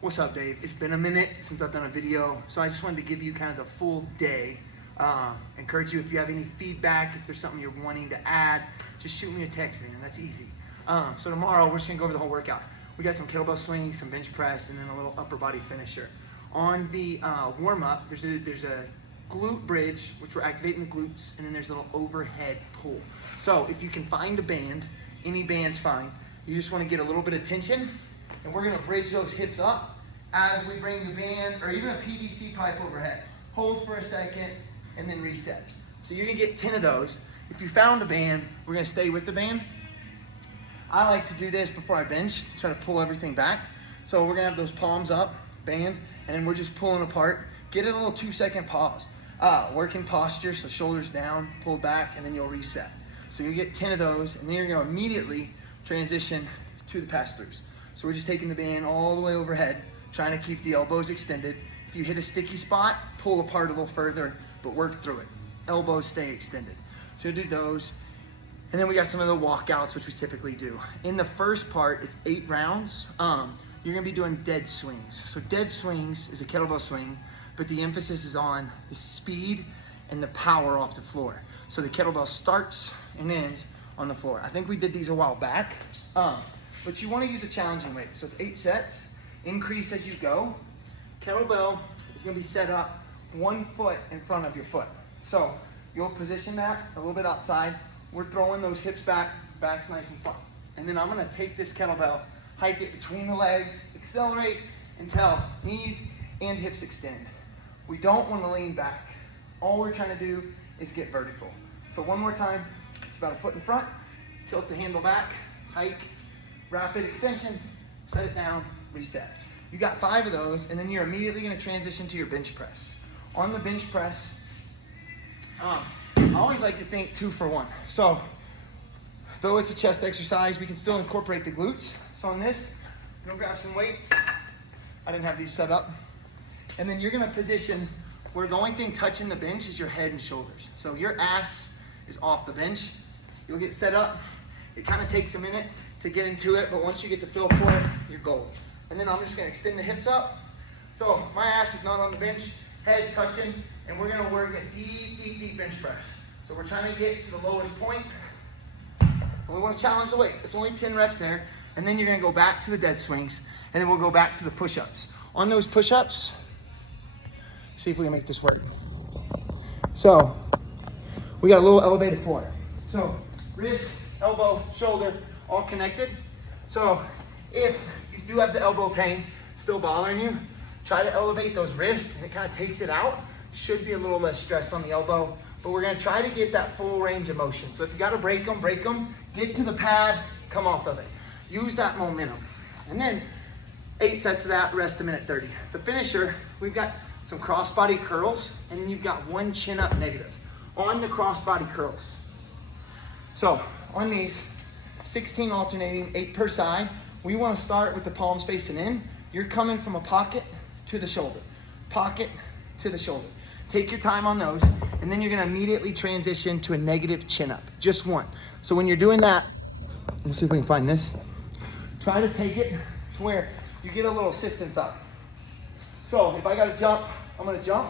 What's up, Dave? It's been a minute since I've done a video, so I just wanted to give you kind of the full day. Encourage you, if you have any feedback, if there's something you're wanting to add, just shoot me a text, man. That's easy. So tomorrow, we're just gonna go over the whole workout. We got some kettlebell swings, some bench press, and then a little upper body finisher. On the warm-up, there's a glute bridge, which we're activating the glutes, and then there's a little overhead pull. So if you can find a band, any band's fine. You just wanna get a little bit of tension, and we're gonna bridge those hips up as we bring the band, or even a PVC pipe overhead. Hold for a second, and then reset. So you're gonna get 10 of those. If you found a band, we're gonna stay with the band. I like to do this before I bench to try to pull everything back. So we're gonna have those palms up, band, and then we're just pulling apart. Get it a little 2-second pause. Working posture, so shoulders down, pull back, and then you'll reset. So you get 10 of those, and then you're gonna immediately transition to the pass-throughs. So we're just taking the band all the way overhead, trying to keep the elbows extended. If you hit a sticky spot, pull apart a little further, but work through it. Elbows stay extended. So do those. And then we got some of the walkouts, which we typically do. In the first part, it's 8 rounds. You're gonna be doing dead swings. So dead swings is a kettlebell swing, but the emphasis is on the speed and the power off the floor. So the kettlebell starts and ends on the floor. I think we did these a while back. But you want to use a challenging weight. So it's 8 sets, increase as you go. Kettlebell is going to be set up 1 foot in front of your foot. So you'll position that a little bit outside. We're throwing those hips back, back's nice and flat. And then I'm going to take this kettlebell, hike it between the legs, accelerate until knees and hips extend. We don't want to lean back. All we're trying to do is get vertical. So one more time, it's about 1 foot in front, tilt the handle back, hike, rapid extension, set it down, reset. You got 5 of those, and then you're immediately gonna transition to your bench press. On the bench press, I always like to think 2 for 1. So, though it's a chest exercise, we can still incorporate the glutes. So on this, go grab some weights. I didn't have these set up. And then you're gonna position where the only thing touching the bench is your head and shoulders. So your ass is off the bench. You'll get set up. It kind of takes a minute to get into it, but once you get the feel for it, you're gold. And then I'm just gonna extend the hips up. So my ass is not on the bench, head's touching, and we're gonna work a deep, deep, deep bench press. So we're trying to get to the lowest point, and we wanna challenge the weight. It's only 10 reps there, and then you're gonna go back to the dead swings, and then we'll go back to the push-ups. On those push-ups, see if we can make this work. So we got a little elevated floor. So wrist, elbow, shoulder, all connected. So if you do have the elbow pain still bothering you, try to elevate those wrists, and it kind of takes it out. Should be a little less stress on the elbow, but we're gonna try to get that full range of motion. So if you gotta break them, get to the pad, come off of it. Use that momentum. And then 8 sets of that, rest a minute 30. The finisher, we've got some crossbody curls, and then you've got 1 chin up negative on the crossbody curls. So on these, 16 alternating, 8 per side. We want to start with the palms facing in. You're coming from a pocket to the shoulder, pocket to the shoulder. Take your time on those, and then you're going to immediately transition to a negative chin up, just 1. So when you're doing that, let's see if we can find this. Try to take it to where you get a little assistance up. So if I got to jump, I'm going to jump.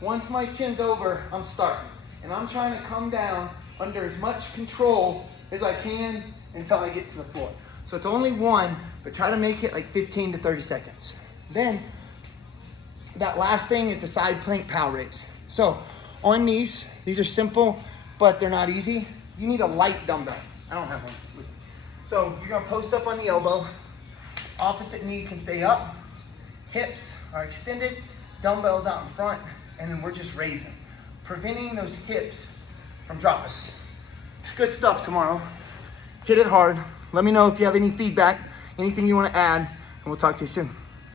Once my chin's over, I'm starting, and I'm trying to come down under as much control as I can until I get to the floor. So it's only 1, but try to make it like 15 to 30 seconds. Then that last thing is the side plank power raise. So on these are simple, but they're not easy. You need a light dumbbell. I don't have one with me. So you're gonna post up on the elbow. Opposite knee can stay up. Hips are extended. Dumbbells out in front, and then we're just raising, preventing those hips from dropping. It's good stuff tomorrow. Hit it hard. Let me know if you have any feedback, anything you want to add, and we'll talk to you soon.